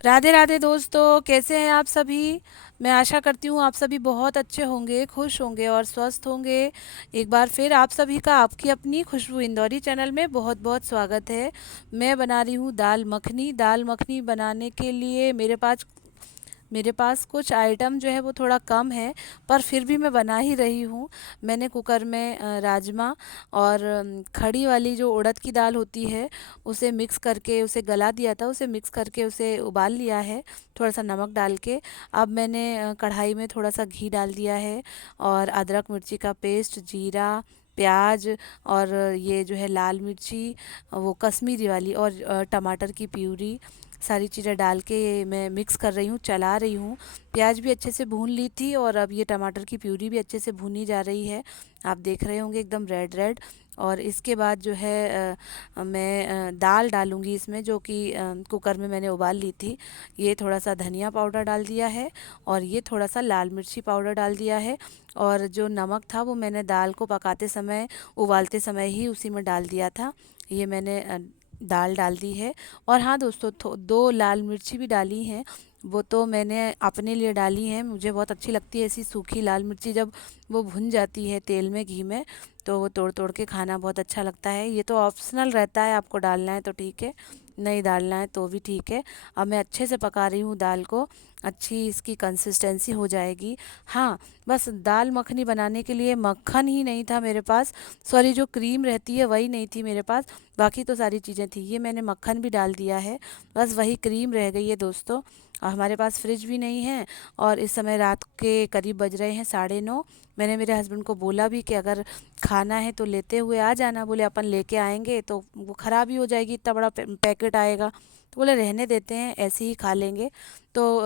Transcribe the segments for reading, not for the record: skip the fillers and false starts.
राधे राधे दोस्तों, कैसे हैं आप सभी। मैं आशा करती हूँ आप सभी बहुत अच्छे होंगे, खुश होंगे और स्वस्थ होंगे। एक बार फिर आप सभी का आपकी अपनी खुशबू इंदौरी चैनल में बहुत बहुत स्वागत है। मैं बना रही हूँ दाल मखनी। दाल मखनी बनाने के लिए मेरे पास कुछ आइटम जो है वो थोड़ा कम है, पर फिर भी मैं बना ही रही हूँ। मैंने कुकर में राजमा और खड़ी वाली जो उड़द की दाल होती है उसे मिक्स करके उसे गला दिया था, उसे मिक्स करके उसे उबाल लिया है थोड़ा सा नमक डाल के। अब मैंने कढ़ाई में थोड़ा सा घी डाल दिया है और अदरक मिर्ची का पेस्ट, जीरा, प्याज और ये जो है लाल मिर्ची, वो कश्मीरी वाली, और टमाटर की प्यूरी, सारी चीज़ें डाल के मैं मिक्स कर रही हूँ, चला रही हूँ। प्याज भी अच्छे से भून ली थी और अब ये टमाटर की प्यूरी भी अच्छे से भूनी जा रही है। आप देख रहे होंगे एकदम रेड रेड। और इसके बाद जो है मैं दाल डालूँगी इसमें, जो कि कुकर में मैंने उबाल ली थी। ये थोड़ा सा धनिया पाउडर डाल दिया है और ये थोड़ा सा लाल मिर्ची पाउडर डाल दिया है। और जो नमक था वो मैंने दाल को पकाते समय, उबालते समय ही उसी में डाल दिया था। ये मैंने दाल डाल दी है। और हाँ दोस्तों, दो लाल मिर्ची भी डाली हैं। वो तो मैंने अपने लिए डाली हैं, मुझे बहुत अच्छी लगती है ऐसी सूखी लाल मिर्ची। जब वो भुन जाती है तेल में, घी में, तो वो तोड़ तोड़ के खाना बहुत अच्छा लगता है। ये तो ऑप्शनल रहता है, आपको डालना है तो ठीक है, नहीं डालना है तो भी ठीक है। अब मैं अच्छे से पका रही हूँ दाल को, अच्छी इसकी कंसिस्टेंसी हो जाएगी। हाँ, बस दाल मखनी बनाने के लिए मक्खन ही नहीं था मेरे पास, सॉरी, जो क्रीम रहती है वही नहीं थी मेरे पास। बाकी तो सारी चीज़ें थी। ये मैंने मक्खन भी डाल दिया है, बस वही क्रीम रह गई है दोस्तों। हमारे पास फ्रिज भी नहीं है और इस समय रात के करीब बज रहे हैं 9:30। मैंने मेरे हस्बैंड को बोला भी कि अगर खाना है तो लेते हुए आ जाना। बोले अपन लेके आएंगे तो वो ख़राब ही हो जाएगी, इतना बड़ा पैकेट आएगा। तो बोले रहने देते हैं, ऐसे ही खा लेंगे। तो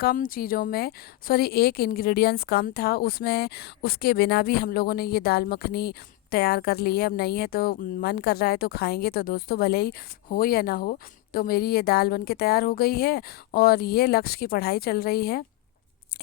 कम चीज़ों में, सॉरी, एक इंग्रेडिएंट्स कम था उसमें, उसके बिना भी हम लोगों ने ये दाल मखनी तैयार कर ली है। अब नहीं है तो मन कर रहा है तो खाएंगे तो दोस्तों, भले ही हो या ना हो। तो मेरी ये दाल बन के तैयार हो गई है और ये लक्ष्य की पढ़ाई चल रही है।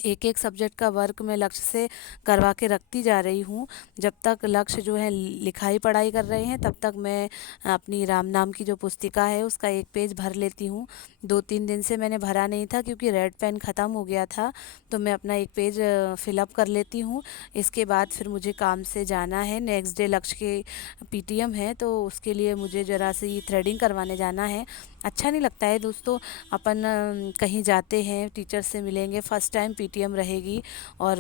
एक एक सब्जेक्ट का वर्क मैं लक्ष्य से करवा के रखती जा रही हूँ। जब तक लक्ष्य जो है लिखाई पढ़ाई कर रहे हैं, तब तक मैं अपनी राम नाम की जो पुस्तिका है उसका एक पेज भर लेती हूँ। 2-3 दिन से मैंने भरा नहीं था क्योंकि रेड पेन ख़त्म हो गया था। तो मैं अपना एक पेज फिलअप कर लेती हूँ। इसके बाद फिर मुझे काम से जाना है, नेक्स्ट डे लक्ष्य के पीटीएम है, तो उसके लिए मुझे ज़रा सी थ्रेडिंग करवाने जाना है। अच्छा नहीं लगता है दोस्तों, अपन कहीं जाते हैं, टीचर से मिलेंगे, फर्स्ट टाइम पीटीएम रहेगी। और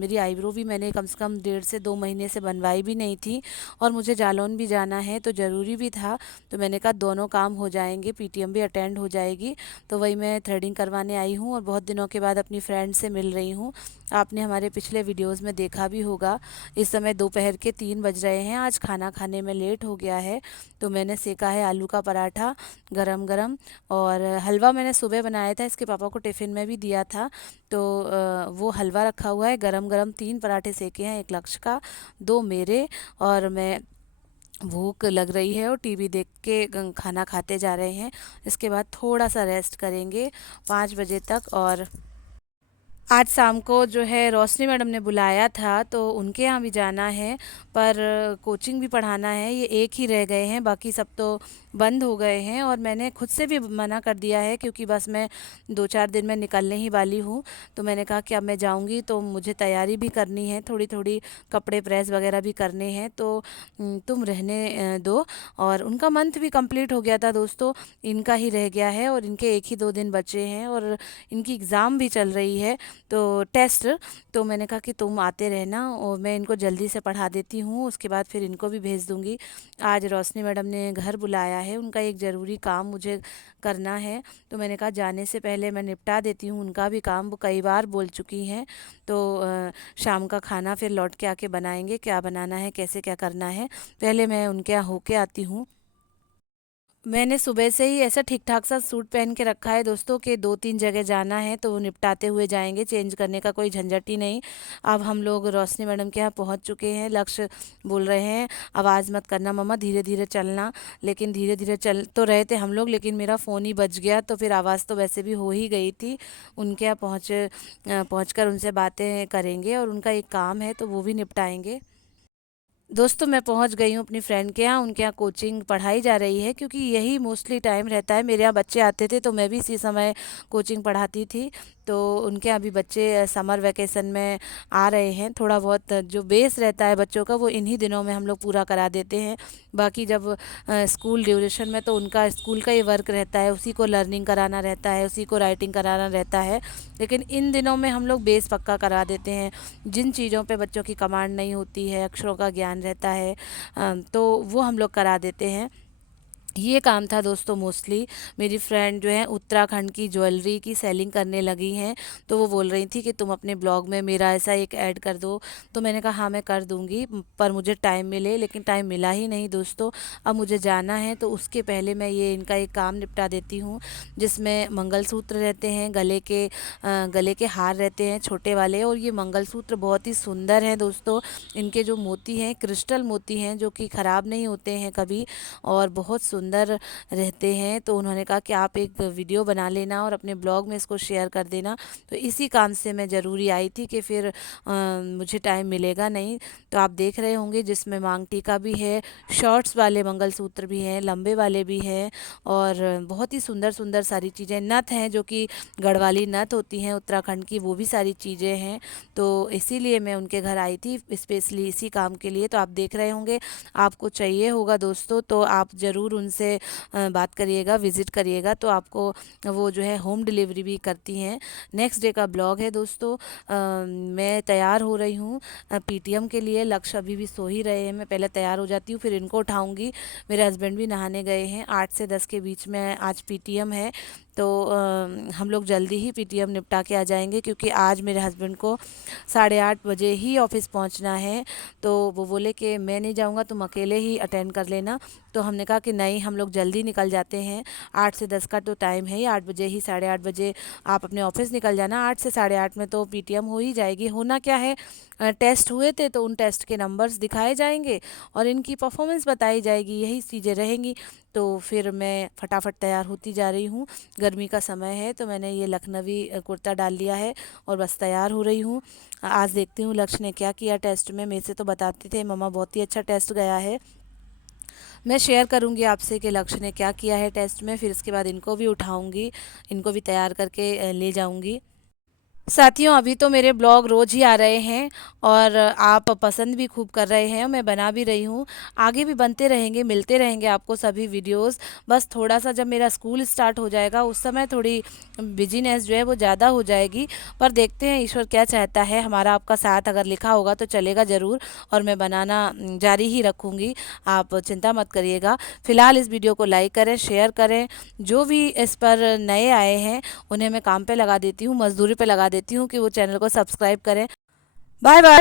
मेरी आईब्रो भी मैंने कम से कम 1.5 से 2 महीने से बनवाई भी नहीं थी। और मुझे जालौन भी जाना है तो ज़रूरी भी था। तो मैंने कहा दोनों काम हो जाएंगे, पीटीएम भी अटेंड हो जाएगी। तो वही मैं थ्रेडिंग करवाने आई हूँ और बहुत दिनों के बाद अपनी फ्रेंड से मिल रही हूँ। आपने हमारे पिछले वीडियोस में देखा भी होगा। इस समय दोपहर के 3 बज रहे हैं, आज खाना खाने में लेट हो गया है। तो मैंने सेका है आलू का पराठा गरम गरम। और हलवा मैंने सुबह बनाया था, इसके पापा को टिफ़िन में भी दिया था। तो वो हलवा रखा हुआ है, गरम गरम 3 पराठे सेके हैं, एक लक्ष्य का, दो मेरे। और मैं, भूख लग रही है और टीवी देख के खाना खाते जा रहे हैं। इसके बाद थोड़ा सा रेस्ट करेंगे 5 बजे तक। और आज शाम को जो है रोशनी मैडम ने बुलाया था तो उनके यहाँ भी जाना है। पर कोचिंग भी पढ़ाना है, ये एक ही रह गए हैं, बाकी सब तो बंद हो गए हैं। और मैंने खुद से भी मना कर दिया है क्योंकि बस मैं 2-4 दिन में निकलने ही वाली हूँ। तो मैंने कहा कि अब मैं जाऊँगी तो मुझे तैयारी भी करनी है, थोड़ी थोड़ी कपड़े प्रेस वगैरह भी करने हैं। तो तुम रहने दो। और उनका मंथ भी कंप्लीट हो गया था दोस्तों, इनका ही रह गया है और इनके एक ही 2 दिन बचे हैं और इनकी एग्ज़ाम भी चल रही है, तो टेस्ट। तो मैंने कहा कि तुम आते रहना और मैं इनको जल्दी से पढ़ा देती हूँ, उसके बाद फिर इनको भी भेज दूँगी। आज रोशनी मैडम ने घर बुलाया है, उनका एक ज़रूरी काम मुझे करना है। तो मैंने कहा जाने से पहले मैं निपटा देती हूँ उनका भी काम, वो कई बार बोल चुकी हैं। तो शाम का खाना फिर लौट के आके बनाएंगे, क्या बनाना है, कैसे क्या करना है, पहले मैं उनके यहाँ होके आती हूँ। मैंने सुबह से ही ऐसा ठीक ठाक सा सूट पहन के रखा है दोस्तों, के 2-3 जगह जाना है तो वो निपटाते हुए जाएंगे, चेंज करने का कोई झंझट ही नहीं। अब हम लोग रोशनी मैडम के यहाँ पहुँच चुके हैं। लक्ष्य बोल रहे हैं आवाज़ मत करना मम्मा, धीरे धीरे चलना। लेकिन धीरे धीरे चल तो रहे थे हम लोग, लेकिन मेरा फ़ोन ही बज गया, तो फिर आवाज़ तो वैसे भी हो ही गई थी। उनके यहाँ पहुँच कर उनसे बातें करेंगे और उनका एक काम है तो वो भी निपटाएंगे। दोस्तों मैं पहुंच गई हूँ अपनी फ्रेंड के यहाँ, उनके यहाँ कोचिंग पढ़ाई जा रही है, क्योंकि यही मोस्टली टाइम रहता है। मेरे यहाँ बच्चे आते थे तो मैं भी इसी समय कोचिंग पढ़ाती थी। तो उनके यहाँ भी बच्चे समर वैकेशन में आ रहे हैं। थोड़ा बहुत जो बेस रहता है बच्चों का वो इन्हीं दिनों में हम लोग पूरा करा देते हैं। बाकी जब स्कूल ड्यूरेशन में तो उनका स्कूल का ही वर्क रहता है, उसी को लर्निंग कराना रहता है, उसी को राइटिंग कराना रहता है। लेकिन इन दिनों में हम लोग बेस पक्का करा देते हैं। जिन चीज़ों पे बच्चों की कमांड नहीं होती है, अक्षरों का ज्ञान रहता है, तो वो हम लोग करा देते हैं। ये काम था दोस्तों मोस्टली। मेरी फ्रेंड जो है उत्तराखंड की ज्वेलरी की सेलिंग करने लगी हैं, तो वो बोल रही थी कि तुम अपने ब्लॉग में मेरा ऐसा एक ऐड कर दो। तो मैंने कहा हाँ मैं कर दूंगी, पर मुझे टाइम मिले। लेकिन टाइम मिला ही नहीं दोस्तों। अब मुझे जाना है, तो उसके पहले मैं ये इनका एक काम निपटा देती हूँ, जिसमें मंगलसूत्र रहते हैं, गले के हार रहते हैं छोटे वाले। और ये मंगलसूत्र बहुत ही सुंदर हैं दोस्तों। इनके जो मोती हैं क्रिस्टल मोती हैं, जो कि ख़राब नहीं होते हैं कभी, और बहुत सुंदर रहते हैं। तो उन्होंने कहा कि आप एक वीडियो बना लेना और अपने ब्लॉग में इसको शेयर कर देना। तो इसी काम से मैं ज़रूरी आई थी कि फिर मुझे टाइम मिलेगा नहीं। तो आप देख रहे होंगे जिसमें मांग टीका भी है, शॉर्ट्स वाले मंगलसूत्र भी हैं, लंबे वाले भी हैं, और बहुत ही सुंदर सुंदर सारी चीज़ें, नथ हैं जो कि गढ़वाली नथ होती हैं उत्तराखंड की, वो भी सारी चीज़ें हैं। तो इसीलिए मैं उनके घर आई थी स्पेशली इसी काम के लिए। तो आप देख रहे होंगे, आपको चाहिए होगा दोस्तों तो आप ज़रूर उनसे बात करिएगा, विज़िट करिएगा, तो आपको वो जो है होम डिलीवरी भी करती हैं। नेक्स्ट डे का ब्लॉग है दोस्तों। मैं तैयार हो रही हूँ पीटीएम के लिए। लक्ष्य अभी भी सो ही रहे हैं, मैं पहले तैयार हो जाती हूँ फिर इनको उठाऊँगी। मेरे हस्बैंड भी नहाने गए हैं। 8 से 10 के बीच में आज पीटीएम है, तो हम लोग जल्दी ही पीटीएम निपटा के आ जाएंगे, क्योंकि आज मेरे हस्बैंड को 8:30 बजे ही ऑफिस पहुंचना है। तो वो बोले कि मैं नहीं जाऊंगा, तुम अकेले ही अटेंड कर लेना। तो हमने कहा कि नहीं, हम लोग जल्दी निकल जाते हैं। 8 से 10 का तो टाइम है ही, 8 बजे ही, 8:30 बजे आप अपने ऑफिस निकल जाना। 8 से 8:30 में तो पीटीएम हो ही जाएगी। होना क्या है, टेस्ट हुए थे तो उन टेस्ट के नंबर्स दिखाए जाएंगे और इनकी परफॉर्मेंस बताई जाएगी, यही चीज़ें रहेंगी। तो फिर मैं फटाफट तैयार होती जा रही हूँ। गर्मी का समय है तो मैंने ये लखनवी कुर्ता डाल लिया है और बस तैयार हो रही हूँ। आज देखती हूँ लक्ष्य ने क्या किया टेस्ट में। मेरे से तो बताते थे मम्मा बहुत ही अच्छा टेस्ट गया है। मैं शेयर करूँगी आपसे कि लक्ष्य ने क्या किया है टेस्ट में। फिर इसके बाद इनको भी उठाऊँगी, इनको भी तैयार करके ले जाऊँगी। साथियों अभी तो मेरे ब्लॉग रोज़ ही आ रहे हैं और आप पसंद भी खूब कर रहे हैं, मैं बना भी रही हूँ। आगे भी बनते रहेंगे, मिलते रहेंगे आपको सभी वीडियोस। बस थोड़ा सा जब मेरा स्कूल स्टार्ट हो जाएगा उस समय थोड़ी बिजीनेस जो है वो ज़्यादा हो जाएगी। पर देखते हैं ईश्वर क्या चाहता है। हमारा आपका साथ अगर लिखा होगा तो चलेगा ज़रूर, और मैं बनाना जारी ही रखूँगी, आप चिंता मत करिएगा। फ़िलहाल इस वीडियो को लाइक करें, शेयर करें। जो भी इस पर नए आए हैं उन्हें मैं काम पे लगा देती हूँ, मजदूरी पे लगा देती हूँ कि वो चैनल को सब्सक्राइब करें। Bye bye.